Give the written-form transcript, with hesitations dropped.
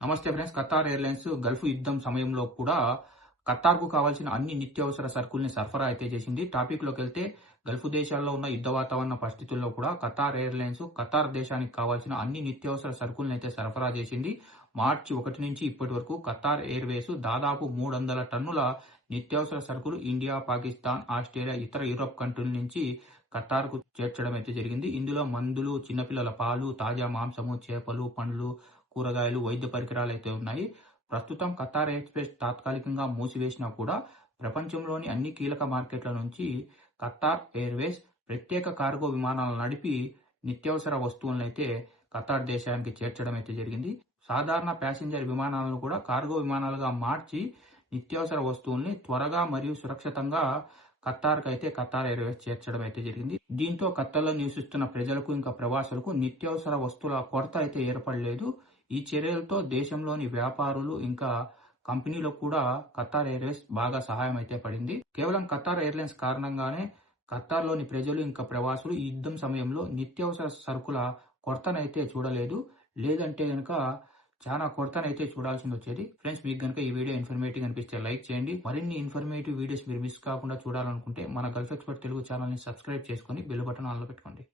నమస్తే friends. Qatar airlines Gulf యుద్ధం సమయంలో కూడా ఖతార్కు కావాల్సిన అన్ని నిత్యావసర సరుకుల్ని సరఫరా అయితే చేసింది. టాపిక్లోకి వెళ్తే గల్ఫ్ దేశాల్లో ఉన్న యుద్ధ వాతావరణ పరిస్థితుల్లో కూడా ఖతార్ ఎయిర్లైన్స్ ఖతార్ దేశానికి కావాల్సిన అన్ని నిత్యావసర సరుకుల్ని అయితే సరఫరా చేసింది. మార్చి 1 నుంచి ఇప్పటి వరకు ఖతార్ ఎయిర్వేస్ దాదాపు 300 టన్నుల నిత్యావసర సరుకులు ఇండియా, పాకిస్తాన్, ఆస్ట్రేలియా, ఇతర యూరప్ కంట్రీల నుంచి ఖతార్కు చేర్చడం అయితే జరిగింది. ఇందులో మందులు, చిన్నపిల్లల పాలు, తాజా మాంసము, చేపలు, పండ్లు, కూరగాయలు, వైద్య పరికరాలు అయితే ఉన్నాయి. ప్రస్తుతం ఖతార్ ఎయిర్‌స్పేస్ తాత్కాలికంగా మూసివేసినా కూడా ప్రపంచంలోని అన్ని కీలక మార్కెట్ల నుంచి ఖతార్ ఎయిర్వేస్ ప్రత్యేక కార్గో విమానాలను నడిపి నిత్యావసర వస్తువులనైతే ఖతార్ దేశానికి చేర్చడం అయితే జరిగింది. సాధారణ ప్యాసింజర్ విమానాలను కూడా కార్గో విమానాలుగా మార్చి నిత్యావసర వస్తువుల్ని త్వరగా మరియు సురక్షితంగా ఖతార్ ఎయిర్వేస్ చేర్చడం అయితే జరిగింది. దీంతో ఖతార్‌లో నివసిస్తున్న ప్రజలకు ఇంకా ప్రవాసులకు నిత్యావసర వస్తువుల కొరత అయితే ఏర్పడలేదు. ఈ చర్యలతో దేశంలోని వ్యాపారులు ఇంకా కంపెనీలకు కూడా ఖతార్ ఎయిర్వేస్ బాగా సహాయం అయితే పడింది. కేవలం ఖతార్ ఎయిర్లైన్స్ కారణంగానే ఖతార్లోని ప్రజలు ఇంకా ప్రవాసులు ఈ యుద్ధం సమయంలో నిత్యావసర సరుకుల కొరతనైతే చూడలేదు. లేదంటే గనుక చాలా కొరతనైతే చూడాల్సింది వచ్చేది. ఫ్రెండ్స్, మీకు గనుక ఈ వీడియో ఇన్ఫర్మేటివ్ అనిపిస్తే లైక్ చేయండి. మరిన్ని ఇన్ఫర్మేటివ్ వీడియోస్ మీరు మిస్ కాకుండా చూడాలనుకుంటే మన గల్ఫ్ ఎక్స్పర్ట్ తెలుగు ఛానల్ని సబ్స్క్రైబ్ చేసుకొని బెల్ బటన్ ఆన్లో పెట్టుకోండి.